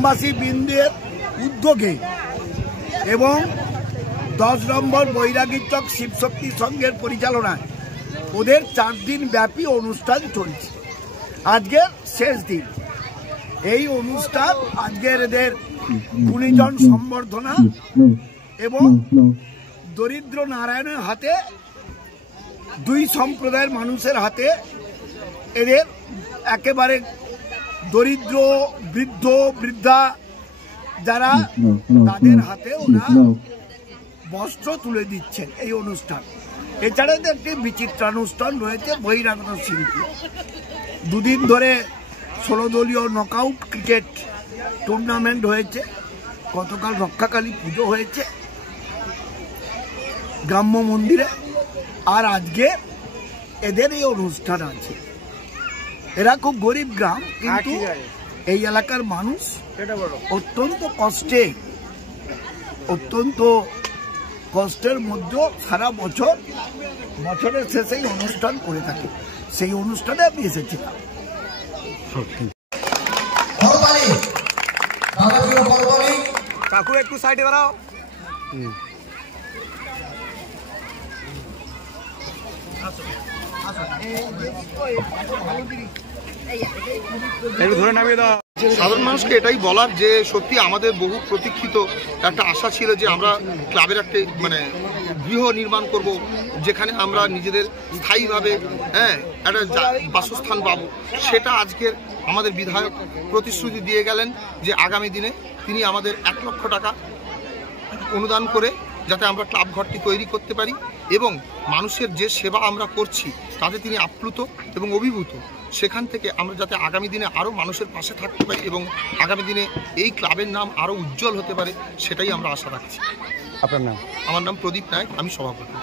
গ্রামবাসী বৃন্দের উদ্যোগে এবং 10 নম্বর বৈরাগী চক শিবশক্তি সংঘের পরিচালনায় ওদের 4 দিন ব্যাপী অনুষ্ঠান চলছে। আজকের শেষ দিন এই অনুষ্ঠান। আজকের এদের গুণীজন সম্বর্ধনা এবং দরিদ্র নারায়ণের হাতে, 2 সম্প্রদায়ের মানুষের হাতে, এদের একেবারে দরিদ্র বৃদ্ধ বৃদ্ধা যারা তাদের হাতে ওরা বস্ত্র তুলে দিচ্ছেন এই অনুষ্ঠান। এছাড়া একটি বিচিত্রানুষ্ঠান রয়েছে বহিরাগত শিল্পী। 2 দিন ধরে 16 দলীয় নকআউট ক্রিকেট টুর্নামেন্ট হয়েছে। গতকাল রক্ষাকালী পুজো হয়েছে গ্রাম্য মন্দিরে, আর আজকে এদের এই অনুষ্ঠান আছে। এরা খুব গরিব গ্রাম, কিন্তু এই এলাকার মানুষ অত্যন্ত কষ্টের মধ্যে সারা বছরের শেষেই অনুষ্ঠান করে থাকে। সেই অনুষ্ঠানে আমি এসেছিলাম। কাকু একটু সাইডে দাঁড়াও। সাধারণ মানুষকে এটাই বলার যে সত্যি আমাদের বহু প্রতীক্ষিত একটা আশা ছিল যে আমরা ক্লাবের একটা গৃহ নির্মাণ করব, যেখানে আমরা নিজেদের স্থায়ীভাবে একটা বাসস্থান পাবো। সেটা আজকের আমাদের বিধায়ক প্রতিশ্রুতি দিয়ে গেলেন যে আগামী দিনে তিনি আমাদের 1 লক্ষ টাকা অনুদান করে যাতে আমরা ক্লাব ঘরটি তৈরি করতে পারি এবং মানুষের যে সেবা আমরা করছি তাতে তিনি আপ্লুত এবং অভিভূত। সেখান থেকে আমরা যাতে আগামী দিনে আরও মানুষের পাশে থাকতে পারি এবং আগামী দিনে এই ক্লাবের নাম আরও উজ্জ্বল হতে পারে, সেটাই আমরা আশা রাখছি। আপনার নাম? আমার নাম প্রদীপ নায়ক, আমি সভাপতি।